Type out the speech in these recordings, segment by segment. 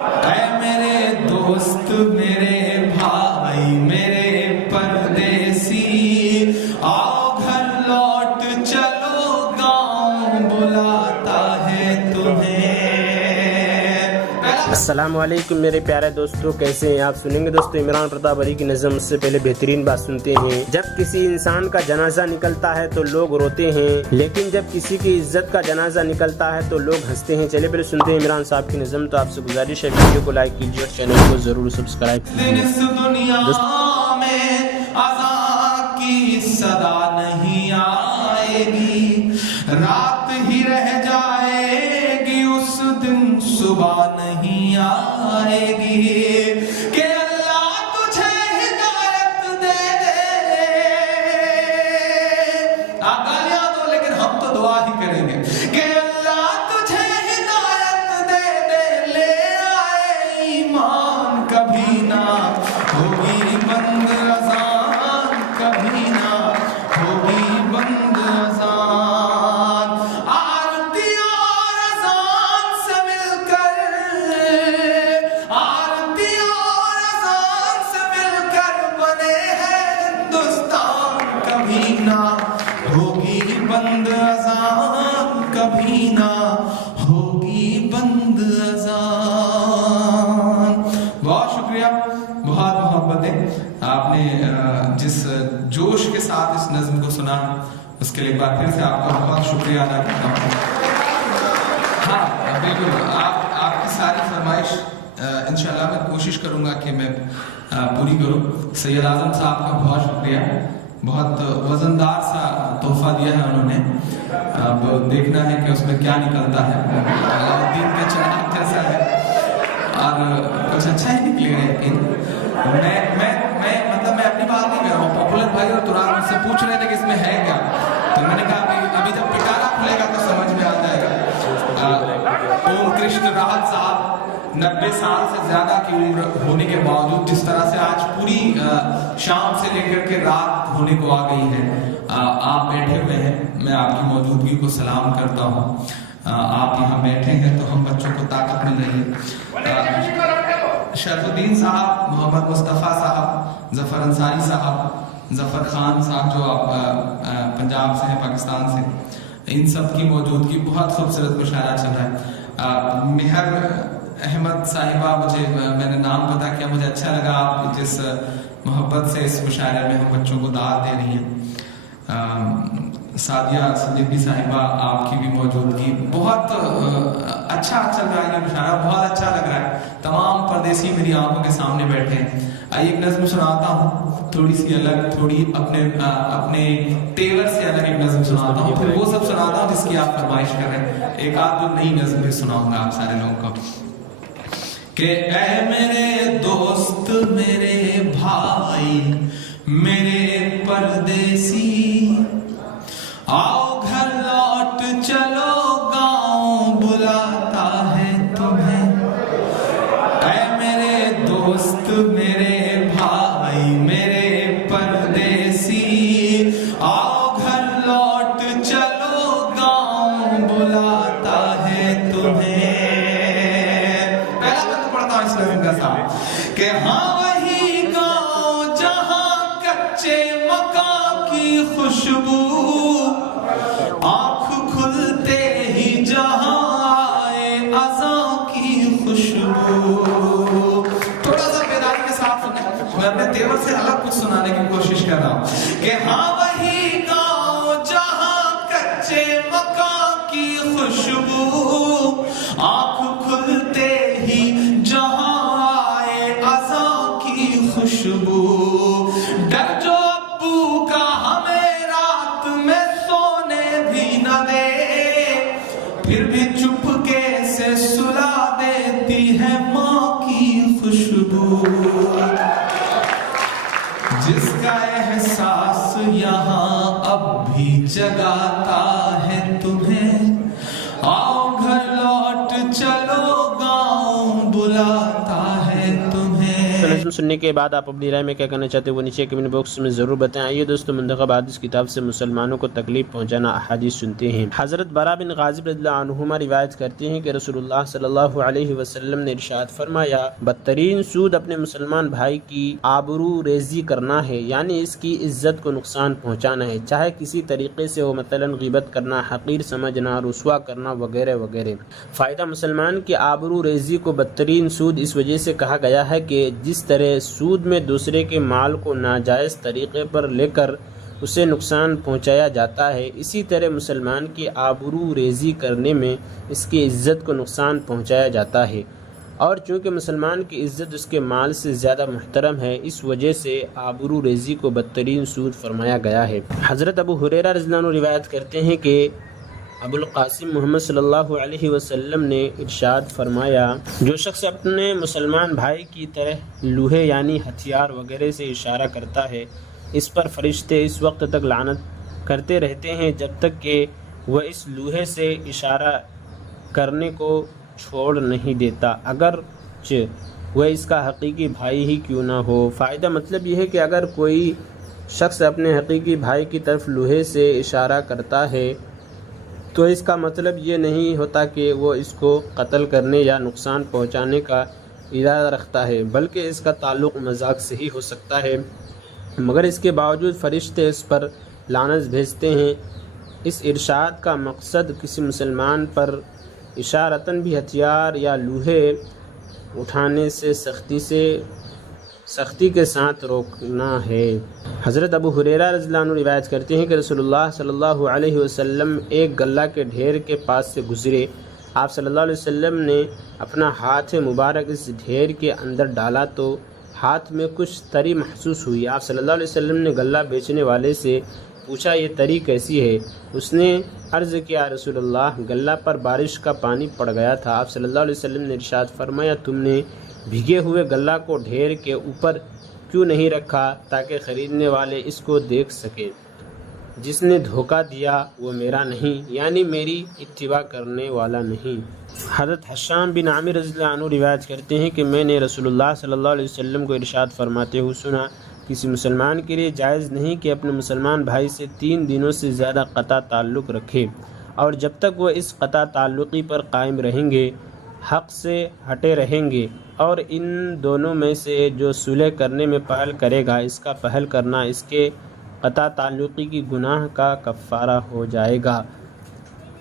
اے میرے دوست میرے بھائی میرے پردیسی، آؤ گھر لوٹ چلو گاؤں بلاتا ہے تمہیں۔ السلام علیکم میرے پیارے دوستوں، کیسے ہیں آپ؟ سنیں گے دوستوں عمران پرتاپ علی کی نظم۔ اس سے پہلے بہترین بات سنتے ہیں۔ جب کسی انسان کا جنازہ نکلتا ہے تو لوگ روتے ہیں، لیکن جب کسی کی عزت کا جنازہ نکلتا ہے تو لوگ ہنستے ہیں۔ چلے پہلے سنتے ہیں عمران صاحب کی نظم۔ تو آپ سے گزارش ہے ویڈیو کو لائک کیجیے اور چینل کو ضرور سبسکرائب کیجیے۔ اس دنیا میں اذان کی صدا نہیں آئے گی، رات ہی رہ جائے گی، اس دن صبح نہیں آئے گی کہ اللہ تجھے ہدایت دے دے۔ آپ گالیاں دو لیکن ہم تو دعا ہی کریں گے کہ اللہ تجھے ہدایت دے دے، لے آئے ایمان کبھی نہ ہوگی بند اذان، کبھی نہ ہوگی بند اذان۔ آرتی اور اذان سے مل کر، آرتی اور اذان سے مل کر بنے ہیں ہندوستان، کبھی نہ ہوگی بند اذان، کبھی نہ ہوگی بند اذان۔ بہت شکریہ، بہت محبتیں۔ آپ نے جس جوش کے ساتھ اس نظم کو سنا، اس کے لیے ایک بار پھر سے آپ کا بہت شکریہ ادا کرتا ہوں۔ ہاں بالکل، آپ کی ساری فرمائش انشاءاللہ میں کوشش کروں گا کہ میں پوری کروں۔ سید اعظم صاحب کا بہت شکریہ، بہت وزندار سا تحفہ دیا ہے انہوں نے۔ اب دیکھنا ہے کہ اس میں کیا نکلتا ہے۔ الدین کا چراغ کیسا ہے، اور کچھ اچھا ہی نکلے گا یقین۔ میں اپنی بات نہیں کر رہا ہوں، پاپولر بھائی اور تران مجھ سے پوچھ رہے تھے کہ اس میں ہے کیا، تو میں نے کہا ابھی جب پٹارا کھلے گا تو سمجھ میں آ جائے گا۔ اوم کرشن راحت صاحب 90 سال سے زیادہ کی عمر ہونے کے باوجود جس طرح سے آج پوری شام سے لے کر کے رات ہونے کو آ گئی ہے، آپ بیٹھے ہوئے ہیں، میں آپ کی موجودگی کو سلام کرتا ہوں۔ آپ یہاں بیٹھے ہیں تو ہم بچوں کو طاقت مل رہی ہے۔ شرف الدین صاحب، محمد مصطفیٰ صاحب، ظفر انصاری صاحب، ظفر خان صاحب جو پنجاب سے ہیں، پاکستان سے، ان سب کی موجودگی، بہت خوبصورت مشاعرہ چل رہا ہے۔ مہر احمد صاحبہ، میں نے نام پتا کیا، مجھے اچھا لگا آپ جس محبت سے اس مشاعرے میں ہم بچوں کو دعوت دے رہی ہیں۔ سعدیہ صدیقی صاحبہ، آپ کی بھی موجودگی، بہت اچھا چل رہا ہے یہ مشاعرہ، بہت اچھا لگ رہا ہے۔ تمام پردیسی میری آنکھوں کے سامنے بیٹھے ہیں۔ آئیے ایک نظم سناتا ہوں، تھوڑی سی الگ، تھوڑی اپنے تیور سے الگ ایک نظم سناتا ہوں، پھر وہ سب سناتا ہوں جس کی آپ فرمائش کر رہے ہیں۔ ایک آدھ دو نئی نظم بھی سناؤں گا آپ سارے لوگوں کو کہ اے میرے دوست میرے بھائی میرے پردیسی، آؤ گھر لوٹ چلو گاؤں بلاتا ہے تمہیں۔ اے میرے دوست میرے بھائی میرے پردیسی، آؤ گھر لوٹ چلو گاؤں بلاتا ہے تمہیں۔ پہلا بند پڑھتا ہوں اس نظم کا ساتھ کہ ہاں وہی گاؤں جہاں کچے مکان کی خوشبو، آنکھ کھلتے ہی جہاں آئے اذان کی خوشبو۔ تھوڑا سا بیداری کے ساتھ سنیں، میں اپنے تیور سے الگ کچھ سنانے کی کوشش کر رہا ہوں کہ ہاں وہی گاؤں جہاں کچے مکان کی خوشبو، آنکھ کھلتے ہی جہاں آئے اذان کی خوشبو۔ ڈر جو ابو کا ہمیں رات میں سونے بھی نہ دے، پھر بھی چپکے سے سلا دیتی ہے ماں کی خوشبو۔ جس کا احساس یہاں اب بھی جگاتا ہے تمہیں، آؤ گھر لوٹ چلو گاؤں بلاتا ہے تمہیں۔ تو نظم سننے کے بعد آپ اپنی رائے میں کیا کہنا چاہتے ہیں وہ نیچے کمنٹ باکس میں ضرور بتائیں۔ آئیے دوستوں منتخب حدیث کتاب سے مسلمانوں کو تکلیف پہنچانا احادیث سنتے ہیں۔ حضرت براء بن عازب رضی اللہ عنہما روایت کرتے ہیں کہ رسول اللہ صلی اللہ علیہ وسلم نے ارشاد فرمایا، بدترین سود اپنے مسلمان بھائی کی آبرو ریزی کرنا ہے، یعنی اس کی عزت کو نقصان پہنچانا ہے، چاہے کسی طریقے سے ہو، مثلا غیبت کرنا، حقیر سمجھنا، رسوا کرنا وغیرہ وغیرہ۔ فائدہ: مسلمان کی آبرو ریزی کو بدترین سود اس وجہ سے کہا گیا ہے کہ جس طرح سود میں دوسرے کے مال کو ناجائز طریقے پر لے کر اسے نقصان پہنچایا جاتا ہے، اسی طرح مسلمان کی آبرو ریزی کرنے میں اس کی عزت کو نقصان پہنچایا جاتا ہے، اور چونکہ مسلمان کی عزت اس کے مال سے زیادہ محترم ہے، اس وجہ سے آبرو ریزی کو بدترین سود فرمایا گیا ہے۔ حضرت ابو ہریرہ رضی اللہ عنہ روایت کرتے ہیں کہ ابو القاسم محمد صلی اللہ علیہ وسلم نے ارشاد فرمایا، جو شخص اپنے مسلمان بھائی کی طرح لوہے یعنی ہتھیار وغیرہ سے اشارہ کرتا ہے، اس پر فرشتے اس وقت تک لعنت کرتے رہتے ہیں جب تک کہ وہ اس لوہے سے اشارہ کرنے کو چھوڑ نہیں دیتا، اگرچہ وہ اس کا حقیقی بھائی ہی کیوں نہ ہو۔ فائدہ: مطلب یہ ہے کہ اگر کوئی شخص اپنے حقیقی بھائی کی طرف لوہے سے اشارہ کرتا ہے تو اس کا مطلب یہ نہیں ہوتا کہ وہ اس کو قتل کرنے یا نقصان پہنچانے کا ارادہ رکھتا ہے، بلکہ اس کا تعلق مذاق سے ہی ہو سکتا ہے، مگر اس کے باوجود فرشتے اس پر لعنت بھیجتے ہیں۔ اس ارشاد کا مقصد کسی مسلمان پر اشارتاً بھی ہتھیار یا لوہے اٹھانے سے سختی کے ساتھ روکنا ہے۔ حضرت ابو ہریرہ رضی اللہ عنہ روایت کرتے ہیں کہ رسول اللہ صلی اللہ علیہ وسلم ایک غلہ کے ڈھیر کے پاس سے گزرے، آپ صلی اللہ علیہ وسلم نے اپنا ہاتھ مبارک اس ڈھیر کے اندر ڈالا تو ہاتھ میں کچھ تری محسوس ہوئی۔ آپ صلی اللہ علیہ وسلم نے غلہ بیچنے والے سے پوچھا، یہ تری کیسی ہے؟ اس نے عرض کیا، رسول اللہ، غلہ پر بارش کا پانی پڑ گیا تھا۔ آپ صلی اللہ علیہ وسلم نے ارشاد فرمایا، تم نے بھیگے ہوئے غلہ کو ڈھیر کے اوپر کیوں نہیں رکھا تاکہ خریدنے والے اس کو دیکھ سکیں؟ جس نے دھوکہ دیا وہ میرا نہیں، یعنی میری اتباع کرنے والا نہیں۔ حضرت حشام بن عامر رضی اللہ عنہ روایت کرتے ہیں کہ میں نے رسول اللہ صلی اللہ علیہ وسلم کو ارشاد فرماتے ہوئے سنا، کسی مسلمان کے لیے جائز نہیں کہ اپنے مسلمان بھائی سے 3 دنوں سے زیادہ قطع تعلق رکھے، اور جب تک وہ اس قطع تعلقی پر قائم رہیں گے، حق سے ہٹے رہیں گے، اور ان دونوں میں سے جو صلح کرنے میں پہل کرے گا، اس کا پہل کرنا اس کے قطع تعلقی کی گناہ کا کفارہ ہو جائے گا۔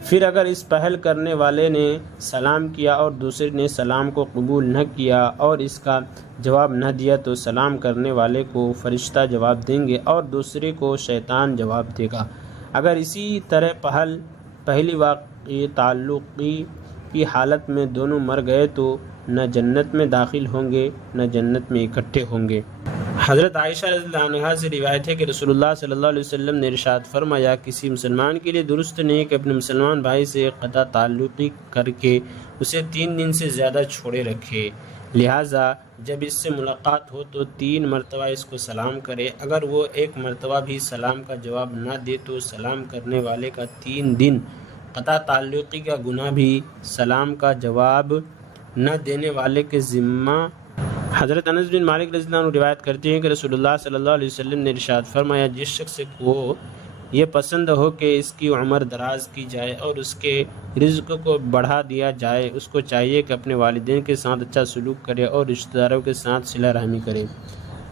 پھر اگر اس پہل کرنے والے نے سلام کیا اور دوسرے نے سلام کو قبول نہ کیا اور اس کا جواب نہ دیا تو سلام کرنے والے کو فرشتہ جواب دیں گے اور دوسرے کو شیطان جواب دے گا۔ اگر اسی طرح پہلی واقعی تعلقی کی حالت میں دونوں مر گئے تو نہ جنت میں داخل ہوں گے نہ جنت میں اکٹھے ہوں گے۔ حضرت عائشہ رضی اللہ عنہا سے روایت ہے کہ رسول اللہ صلی اللہ علیہ وسلم نے ارشاد فرمایا، کسی مسلمان کے لیے درست نہیں کہ اپنے مسلمان بھائی سے قطع تعلقی کر کے اسے 3 دن سے زیادہ چھوڑے رکھے، لہٰذا جب اس سے ملاقات ہو تو 3 مرتبہ اس کو سلام کرے، اگر وہ 1 مرتبہ بھی سلام کا جواب نہ دے تو سلام کرنے والے کا 3 دن قطع تعلقی کا گناہ بھی سلام کا جواب نہ دینے والے کے ذمہ۔ حضرت انس بن مالک رضی اللہ عنہ روایت کرتے ہیں کہ رسول اللہ صلی اللہ علیہ وسلم نے ارشاد فرمایا، جس شخص کو یہ پسند ہو کہ اس کی عمر دراز کی جائے اور اس کے رزق کو بڑھا دیا جائے، اس کو چاہیے کہ اپنے والدین کے ساتھ اچھا سلوک کرے اور رشتہ داروں کے ساتھ صلہ رحمی کرے۔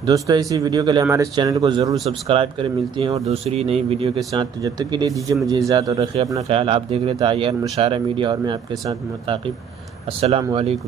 دوستو اسی ویڈیو کے لیے ہمارے اس چینل کو ضرور سبسکرائب کریں۔ ملتی ہیں اور دوسری نئی ویڈیو کے ساتھ، جب تک کے لیے دیجیے مجھے اجازت اور رکھیے اپنا خیال۔ آپ دیکھ رہے تھے IR مشاعرہ میڈیا اور میں آپ کے ساتھ متعاقب۔ السلام علیکم۔